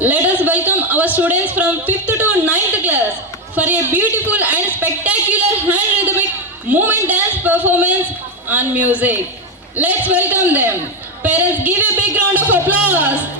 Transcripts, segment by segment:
Let us welcome our students from 5th to 9th class for a beautiful and spectacular hand rhythmic movement dance performance on music. Let's welcome them. Parents, give a big round of applause.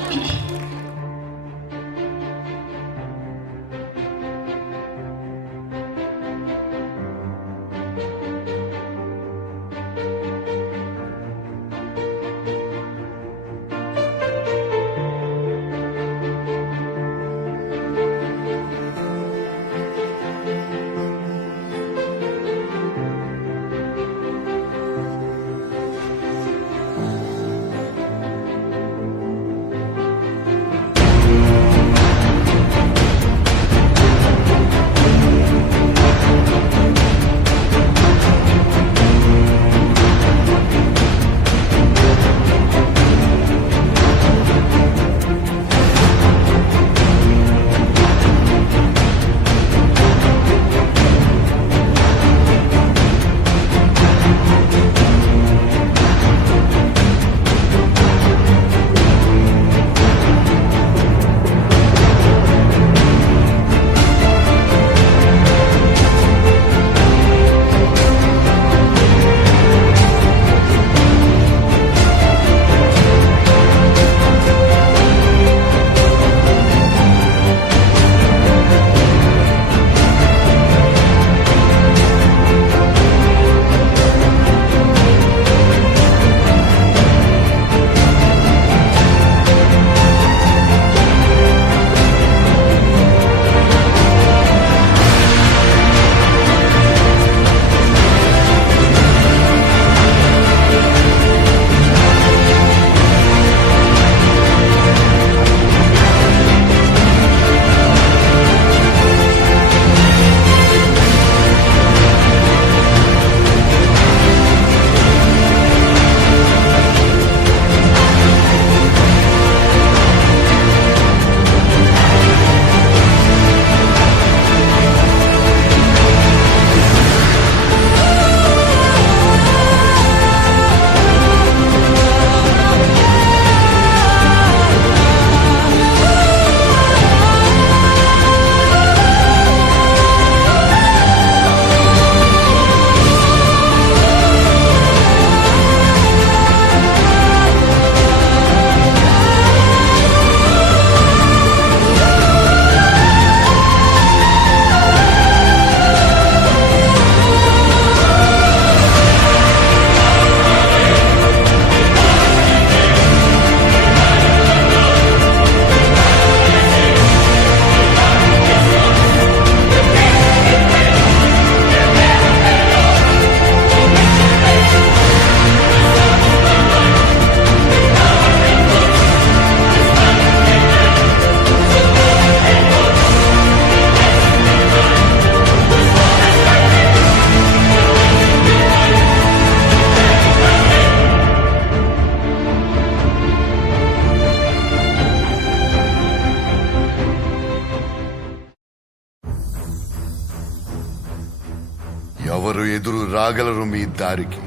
ఎవరు ఎదురు రాగలరు మీ దారికి?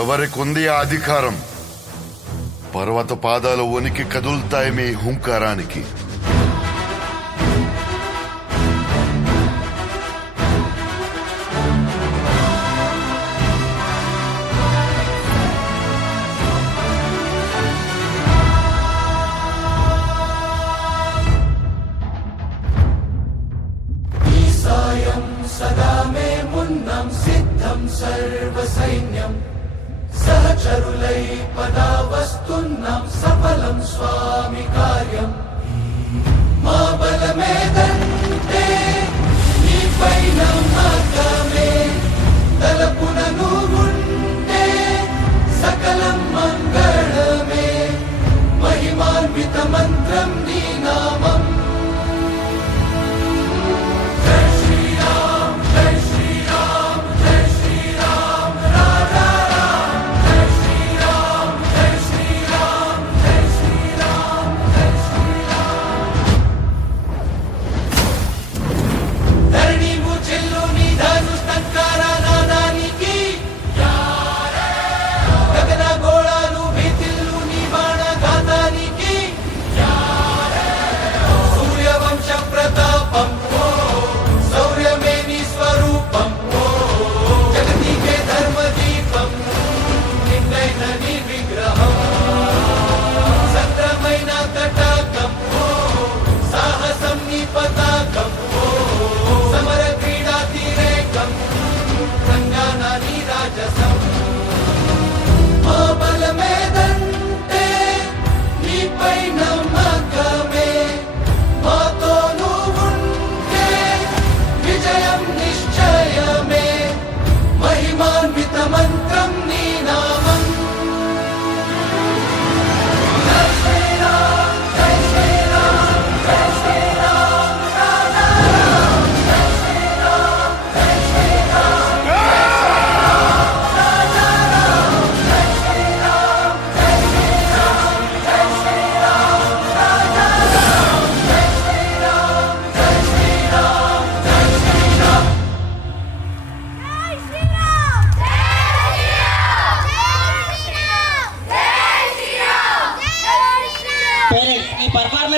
ఎవరికుంది ఆ అధికారం? పర్వత పాదాలు వణికి కదులుతాయి మీ హుంకారానికి. सदा मे मुन्नं सिद्धं सर्वसैन्यं सहचरुलै पदावस्तुन्नं सफलं स्वामि कार्यं मा बलमेदन्ते नीपै नमकमे तलपुननु मुन्ने सकलं मङ्गलमे महिमान्वितमन्त्रं नी नामम् గగన గోళాలు భీతిల్లు నీ బాణ ఘాతానికి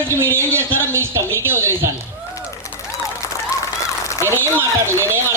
కి మీరు ఏం చేస్తారో మీ ఇష్టం, మీకే వదిలేసాను. నేనేం మాట్లాడు, నేనేం అడగ.